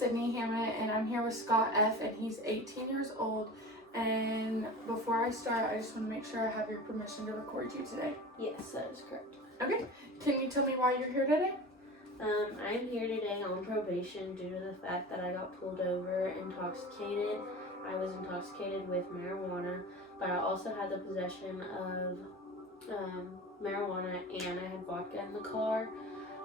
Sydney Hammett, and I'm here with Scott F., and he's 18 years old. And before I start, I just want to make sure I have your permission to record you today. Yes, that is correct. Okay. Can you tell me why you're here today? I'm here today on probation due to the fact that I got pulled over intoxicated. I was intoxicated with marijuana, but I also had the possession of marijuana and I had vodka in the car.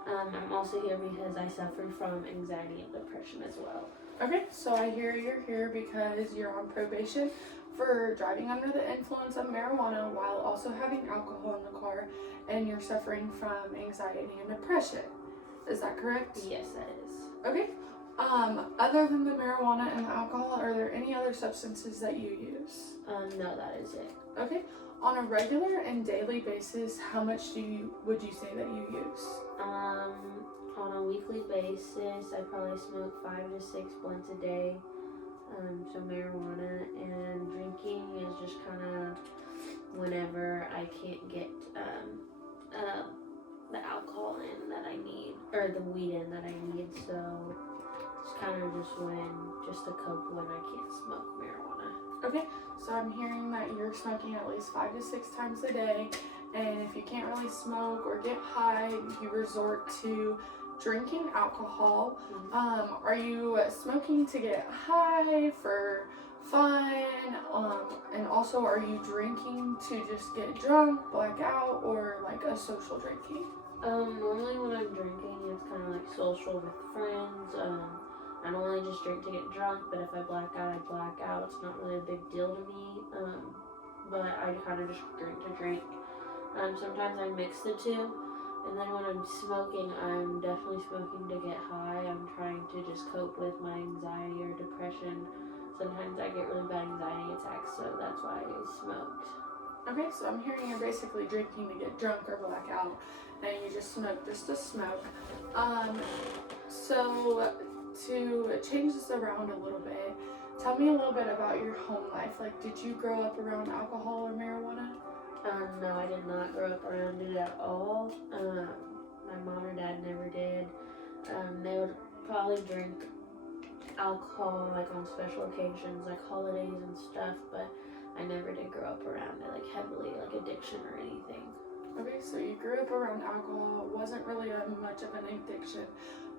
I'm also here because I suffer from anxiety and depression as well. Okay, so I hear you're here because you're on probation for driving under the influence of marijuana while also having alcohol in the car, and you're suffering from anxiety and depression. Is that correct? Yes, that is. Okay. Other than the marijuana and the alcohol, are there any other substances that you use? No, that is it. Okay. On a regular and daily basis, how much would you say that you use? On a weekly basis, I probably smoke 5 to 6 blunts a day. So marijuana, and drinking is just kind of whenever I can't get the alcohol in that I need, or the weed in that I need. So it's kind of just to cope when I can't smoke marijuana. Okay, so I'm hearing that you're smoking at least 5 to 6 times a day, and if you can't really smoke or get high, you resort to drinking alcohol. Mm-hmm. Are you smoking to get high for fun? And also, are you drinking to just get drunk, black out, or like a social drinking? Normally when I'm drinking, it's kind of like social with friends. I don't really just drink to get drunk, but if I black out, I black out. It's not really a big deal to me, but I kind of just drink to drink. Sometimes I mix the two, and then when I'm smoking, I'm definitely smoking to get high. I'm trying to just cope with my anxiety or depression. Sometimes I get really bad anxiety attacks, so that's why I smoked. Okay, so I'm hearing you're basically drinking to get drunk or black out, and you just smoke just to smoke. So to change this around a little bit, tell me a little bit about your home life. Like, did you grow up around alcohol or marijuana? No, I did not grow up around it at all. My mom or dad never did. They would probably drink alcohol like on special occasions, like holidays and stuff, but I never did grow up around it like heavily, like addiction or anything. Okay, so you grew up around alcohol, wasn't really much of an addiction,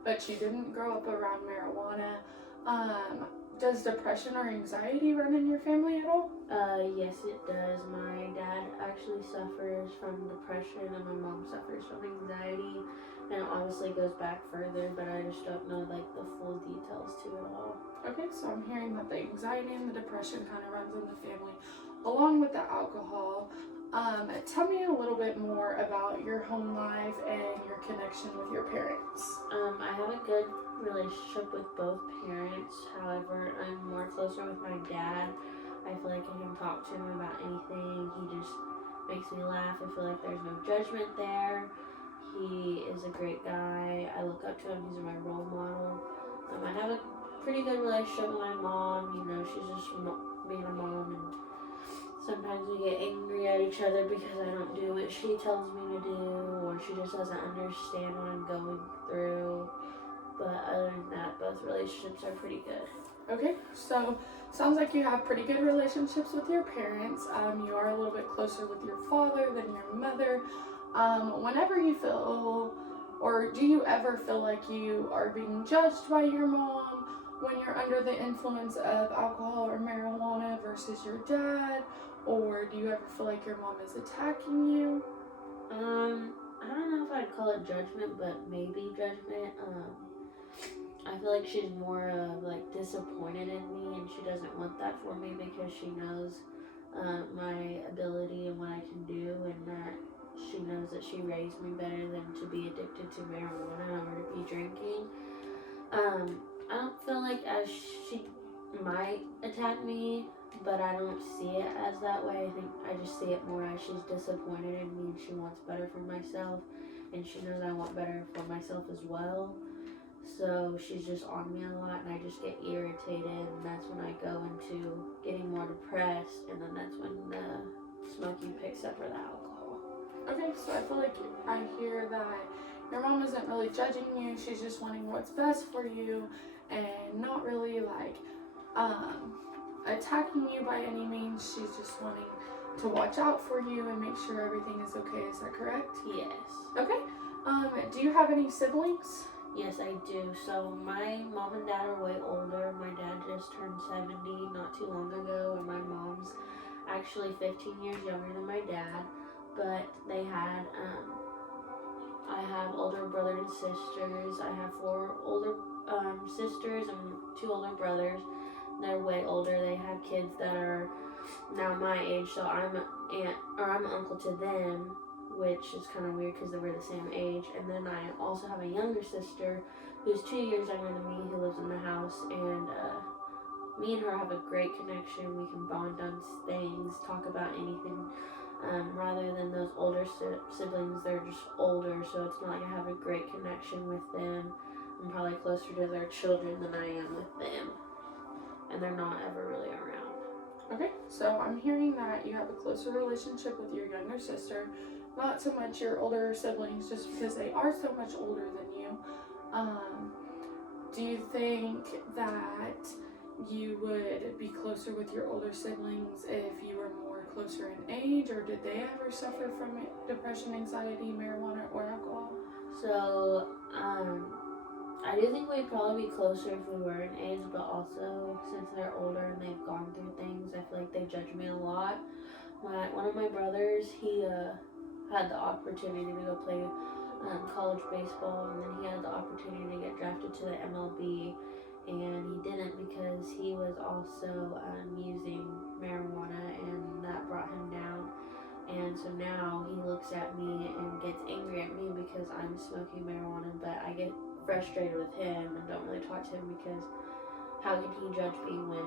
but you didn't grow up around marijuana. Does depression or anxiety run in your family at all? Yes, it does. My dad actually suffers from depression and my mom suffers from anxiety, and it obviously goes back further, but I just don't know like the full details to it all. Okay, so I'm hearing that the anxiety and the depression kind of runs in the family, along with the alcohol. Tell me a little bit more about your home life and your connection with your parents. I have a good relationship with both parents. However, I'm more closer with my dad. I feel like I can talk to him about anything. He just makes me laugh. I feel like there's no judgment there. He is a great guy. I look up to him. He's my role model. I have a pretty good relationship with my mom. You know, she's just being a mom, and sometimes we get angry at each other because I don't do what she tells me to do, or she just doesn't understand what I'm going through. But other than that, both relationships are pretty good. Okay, so sounds like you have pretty good relationships with your parents. You are a little bit closer with your father than your mother. Whenever you feel, or do you ever feel like you are being judged by your mom when you're under the influence of alcohol or marijuana versus your dad? Or do you ever feel like your mom is attacking you? I don't know if I'd call it judgment, but maybe judgment. I feel like she's more of like disappointed in me, and she doesn't want that for me because she knows my ability and what I can do, and that she knows that she raised me better than to be addicted to marijuana or to be drinking. I don't feel like she might attack me, but I don't see it as that way. I think I just see it more as she's disappointed in me and she wants better for myself, and she knows I want better for myself as well. So she's just on me a lot, and I just get irritated, and that's when I go into getting more depressed, and then that's when the smoking picks up or the alcohol. Okay, so I feel like I hear that your mom isn't really judging you, she's just wanting what's best for you, and really like attacking you by any means. She's just wanting to watch out for you and make sure everything is okay. Is that correct? Yes. Okay. Do you have any siblings? Yes, I do. So my mom and dad are way older. My dad just turned 70 not too long ago, and my mom's actually 15 years younger than my dad. But they had, I have older brothers and sisters. I have 4 older sisters and 2 older brothers. They're way older. They have kids that are now my age, so I'm an uncle to them, which is kind of weird because they were the same age. And then I also have a younger sister who's 2 years younger than me who lives in the house, and me and her have a great connection. We can bond on things, talk about anything. Rather than those older siblings, they're just older, so it's not like I have a great connection with them. I'm probably closer to their children than I am with them, and they're not ever really around. Okay, so I'm hearing that you have a closer relationship with your younger sister, not so much your older siblings, just because they are so much older than you. Do you think that you would be closer with your older siblings if you were more closer in age, or did they ever suffer from depression, anxiety, marijuana, or alcohol? So, I do think we'd probably be closer if we were in age, but also since they're older and they've gone through things, I feel like they judge me a lot. One of my brothers, he had the opportunity to go play college baseball, and then he had the opportunity to get drafted to the MLB, and he didn't because he was also using marijuana, and that brought him down. And so now he looks at me and gets angry at me because I'm smoking marijuana, but I get frustrated with him and don't really talk to him because how can he judge me when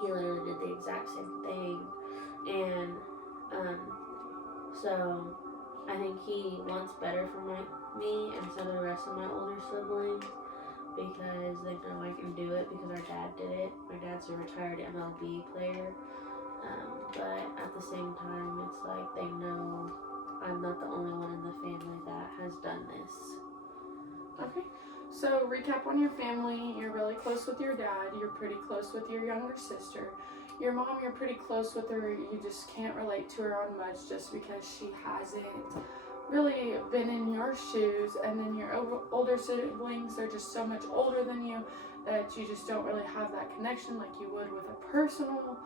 he literally did the exact same thing? And so I think he wants better for me and so the rest of my older siblings, because they know I can do it because our dad did it. My dad's a retired MLB player. But at the same time, it's like they know I'm not the only one in the family that has done this. Okay, so recap on your family. You're really close with your dad. You're pretty close with your younger sister. Your mom, you're pretty close with her. You just can't relate to her on much just because she hasn't really been in your shoes. And then your older siblings, they're just so much older than you that you just don't really have that connection like you would with a personal.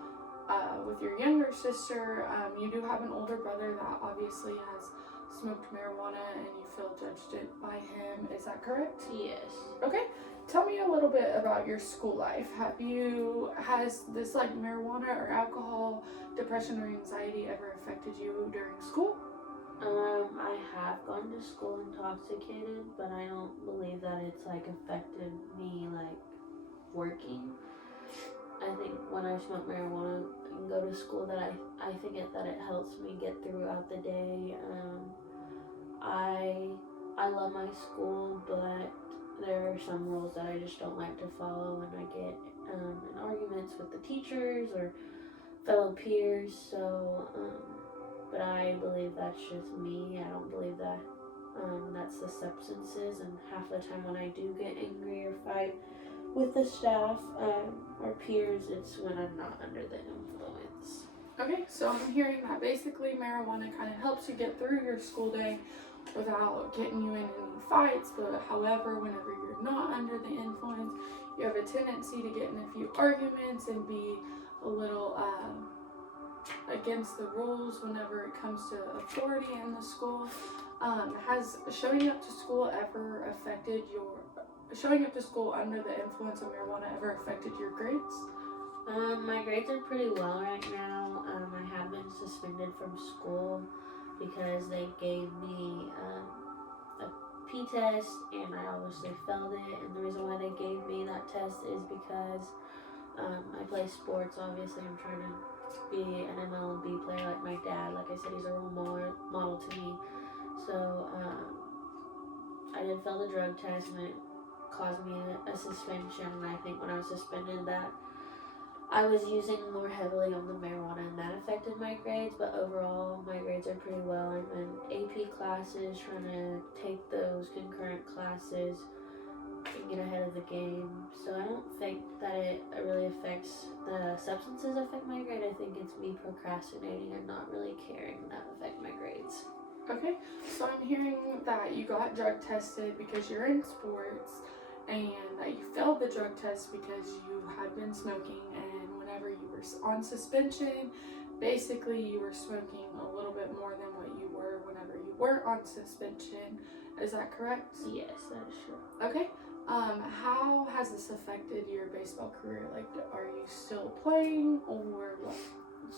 With your younger sister, you do have an older brother that obviously has smoked marijuana and you feel judged by him. Is that correct? Yes. Okay. Tell me a little bit about your school life. Has this like marijuana or alcohol, depression or anxiety ever affected you during school? I have gone to school intoxicated, but I don't believe that it's like affected me like working. I think when I smoke marijuana and go to school, that I think that it helps me get throughout the day. I love my school, but there are some rules that I just don't like to follow, and I get in arguments with the teachers or fellow peers. So, but I believe that's just me. I don't believe that that's the substances. And half the time when I do get angry or fight with the staff or peers, it's when I'm not under the influence. Okay, so I'm hearing that basically marijuana kind of helps you get through your school day without getting you in any fights, but however, whenever you're not under the influence, you have a tendency to get in a few arguments and be a little against the rules whenever it comes to authority in the school. Has showing up to school under the influence of marijuana ever affected your grades? My grades are pretty well right now. I have been suspended from school because they gave me a P test and I obviously failed it. And the reason why they gave me that test is because I play sports. Obviously, I'm trying to be an MLB player like my dad. Like I said, he's a role model to me. So I did fail the drug test and it caused me a suspension. And I think when I was suspended, that I was using more heavily on the marijuana and that affected my grades. But overall, my grades are pretty well. I'm in AP classes, trying to take those concurrent classes, can get ahead of the game. So I don't think that it really affects the substances affect my grade. I think it's me procrastinating and not really caring that affect my grades. Okay, so I'm hearing that you got drug tested because you're in sports, and that you failed the drug test because you had been smoking, and whenever you were on suspension, basically you were smoking a little bit more than what you were whenever you weren't on suspension. Is that correct? Yes, that is true. Okay. How has this affected your baseball career? Like, are you still playing or what?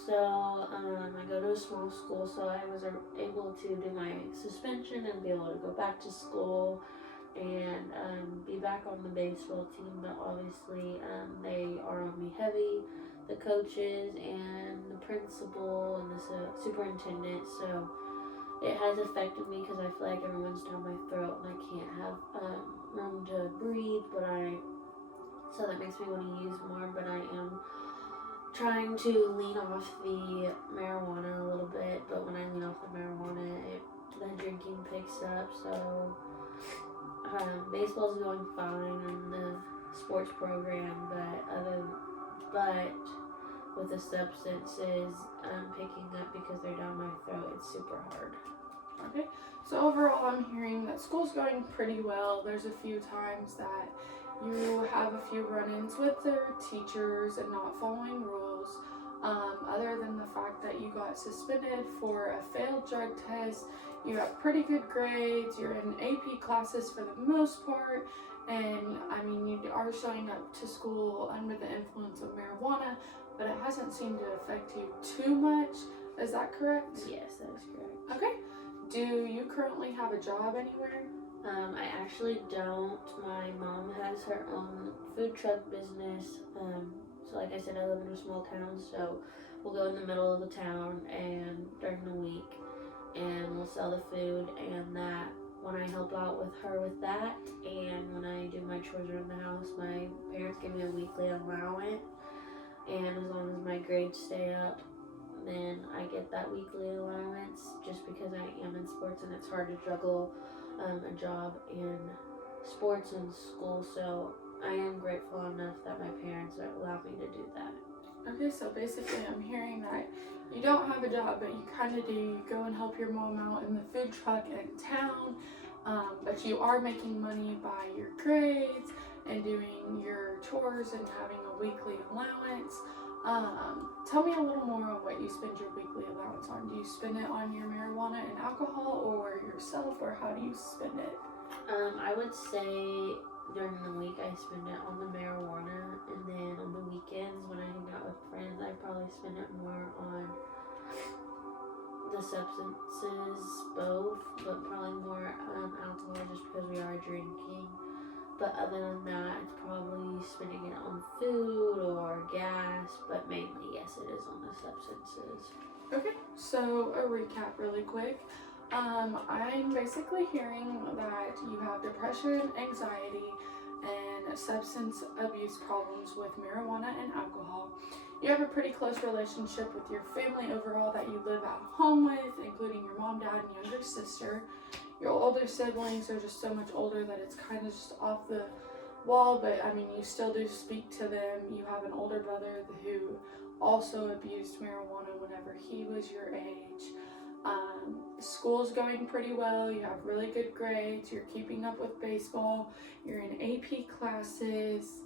So I go to a small school, so I was able to do my suspension and be able to go back to school and be back on the baseball team. But obviously, they are on me heavy, the coaches and the principal and the superintendent. So it has affected me because I feel like everyone's down my throat and I can't have room to breathe. So that makes me want to use more. But I am trying to lean off the marijuana a little bit, but when I lean off the marijuana, the drinking picks up. So baseball's going fine in the sports program, but with the substances picking up because they're down my throat, it's super hard. Okay, so overall, I'm hearing that school's going pretty well. There's a few times that you have a few run-ins with their teachers and not following rules. Other than the fact that you got suspended for a failed drug test, you have pretty good grades, you're in AP classes for the most part, and I mean, you are showing up to school under the influence of marijuana, but it hasn't seemed to affect you too much. Is that correct? Yes, that is correct. Okay. Do you currently have a job anywhere? I actually don't. My mom has her own food truck business. So like I said, I live in a small town, so we'll go in the middle of the town and during the week and we'll sell the food, and that when I help out with her with that and when I do my chores around the house, my parents give me a weekly allowance, and as long as my grades stay up, then I get that weekly allowance just because I am in sports and it's hard to juggle a job in sports and school. So I am grateful enough that my parents allow me to do that. Okay, so basically I'm hearing that you don't have a job, but you kind of do. You go and help your mom out in the food truck in town, but you are making money by your grades and doing your chores and having a weekly allowance. Tell me a little more on what you spend your weekly allowance on. Do you spend it on your marijuana and alcohol or yourself, or how do you spend it? I would say during the week I spend it on the marijuana, and then on the weekends when I hang out with friends, I probably spend it more on the substances, both, but probably more alcohol just because we are drinking. But other than that, it's probably spending it on food or gas, but mainly, yes, it is on the substances. Okay, so a recap really quick. I'm basically hearing that you have depression, anxiety, and substance abuse problems with marijuana and alcohol. You have a pretty close relationship with your family overall that you live at home with, including your mom, dad, and younger sister. Your older siblings are just so much older that it's kind of just off the wall, but I mean, you still do speak to them. You have an older brother who also abused marijuana whenever he was your age. School's going pretty well. You have really good grades. You're keeping up with baseball. You're in AP classes.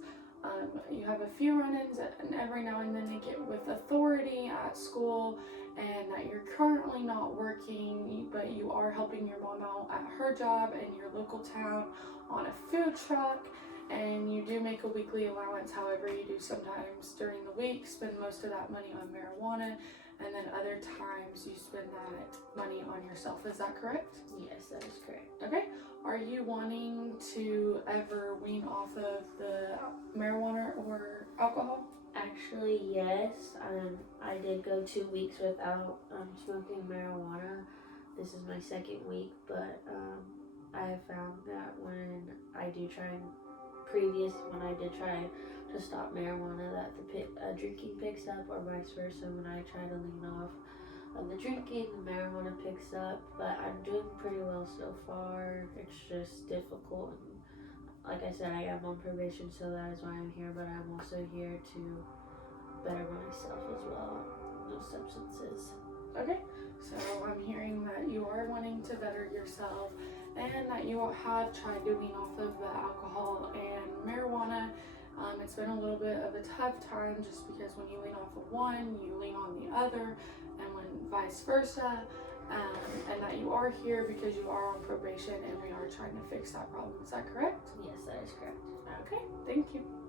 You have a few run-ins, and every now and then you get with authority at school, and that you're currently not working, but you are helping your mom out at her job in your local town on a food truck, and you do make a weekly allowance. However, you do sometimes during the week spend most of that money on marijuana, and then other times you spend that money on yourself. Is that correct? Yes, that is correct. Okay. Are you wanting to ever wean off of the marijuana or alcohol? Actually, yes. I did go 2 weeks without smoking marijuana. This is my second week, but I have found that when I did try to stop marijuana, that the drinking picks up, or vice versa. When I try to lean off of the drinking, the marijuana picks up. But I'm doing pretty well so far. It's just difficult. like I said, I am on probation, so that is why I'm here, but I'm also here to better myself as well. No substances. Okay, so I'm hearing that you are wanting to better yourself and that you have tried to wean off of the alcohol and marijuana. It's been a little bit of a tough time just because when you lean off of one, you lean on the other, and when vice versa. And that you are here because you are on probation and we are trying to fix that problem. Is that correct? Yes, that is correct. Okay, thank you.